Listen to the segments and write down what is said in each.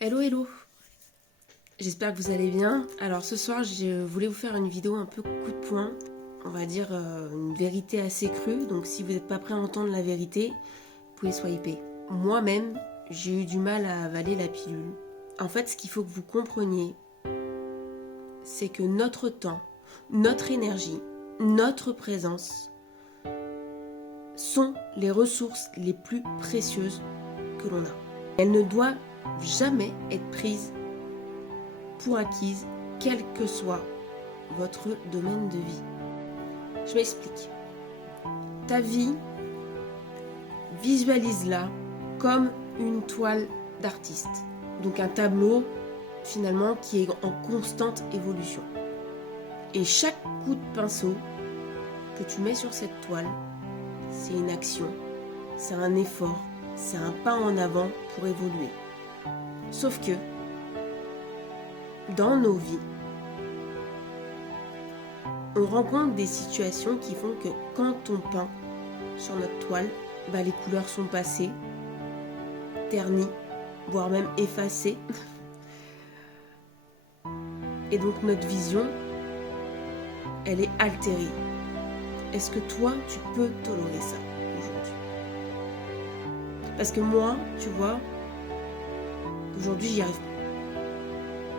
Hello hello, j'espère que vous allez bien. Alors ce soir je voulais vous faire une vidéo un peu coup de poing, on va dire une vérité assez crue, donc si vous n'êtes pas prêt à entendre la vérité, vous pouvez swiper. Moi-même, j'ai eu du mal à avaler la pilule. En fait, ce qu'il faut que vous compreniez, c'est que notre temps, notre énergie, notre présence sont les ressources les plus précieuses que l'on a. Elles ne doivent jamais être prise pour acquise, quel que soit votre domaine de vie. Je m'explique. Ta vie, visualise-la comme une toile d'artiste. Donc un tableau, finalement, qui est en constante évolution. Et chaque coup de pinceau que tu mets sur cette toile, c'est une action, c'est un effort, c'est un pas en avant pour évoluer. Sauf que, dans nos vies, on rencontre des situations qui font que quand on peint sur notre toile, les couleurs sont passées, ternies, voire même effacées. Et donc notre vision, elle est altérée. Est-ce que toi, tu peux tolérer ça aujourd'hui? Parce que moi, tu vois, aujourd'hui, j'y arrive pas.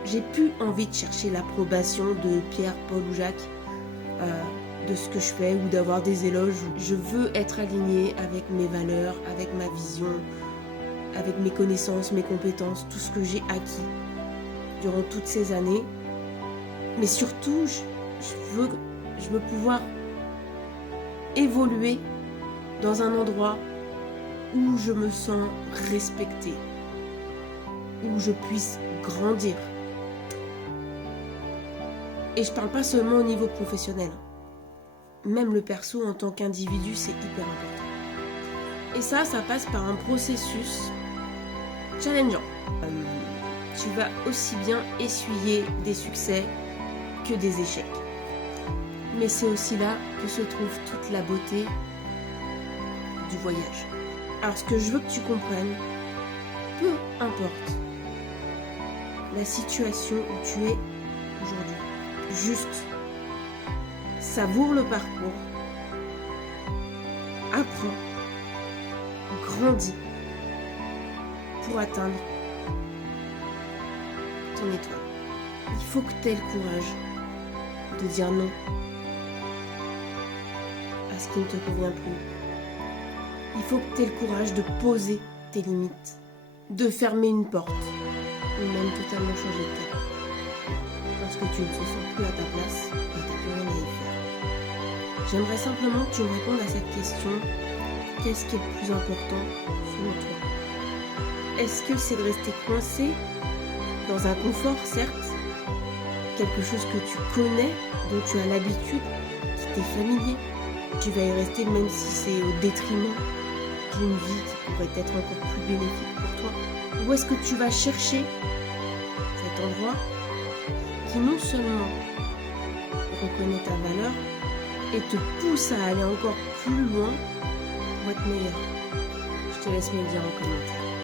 J'ai plus envie de chercher l'approbation de Pierre, Paul ou Jacques de ce que je fais ou d'avoir des éloges. Je veux être alignée avec mes valeurs, avec ma vision, avec mes connaissances, mes compétences, tout ce que j'ai acquis durant toutes ces années. Mais surtout, je veux pouvoir évoluer dans un endroit où je me sens respectée, où je puisse grandir. Et je parle pas seulement au niveau professionnel. Même le perso en tant qu'individu, c'est hyper important. Et ça passe par un processus challengeant. Tu vas aussi bien essuyer des succès que des échecs. Mais c'est aussi là que se trouve toute la beauté du voyage. Alors ce que je veux que tu comprennes, peu importe la situation où tu es aujourd'hui, juste savoure le parcours, apprends, grandis pour atteindre ton étoile. Il faut que tu aies le courage de dire non à ce qui ne te convient plus. Il faut que tu aies le courage de poser tes limites, de fermer une porte ou même totalement changer de tête. Parce que tu ne te sens plus à ta place et tu n'as plus rien à y faire. J'aimerais simplement que tu me répondes à cette question. Qu'est-ce qui est le plus important selon toi? Est-ce que c'est de rester coincé dans un confort, certes, quelque chose que tu connais, dont tu as l'habitude, qui t'est familier? Tu vas y rester même si c'est au détriment d'une vie qui pourrait être encore plus bénéfique pour toi? Ou est-ce que tu vas chercher cet endroit qui non seulement reconnaît ta valeur et te pousse à aller encore plus loin pour être meilleur? Je te laisse me le dire en commentaire.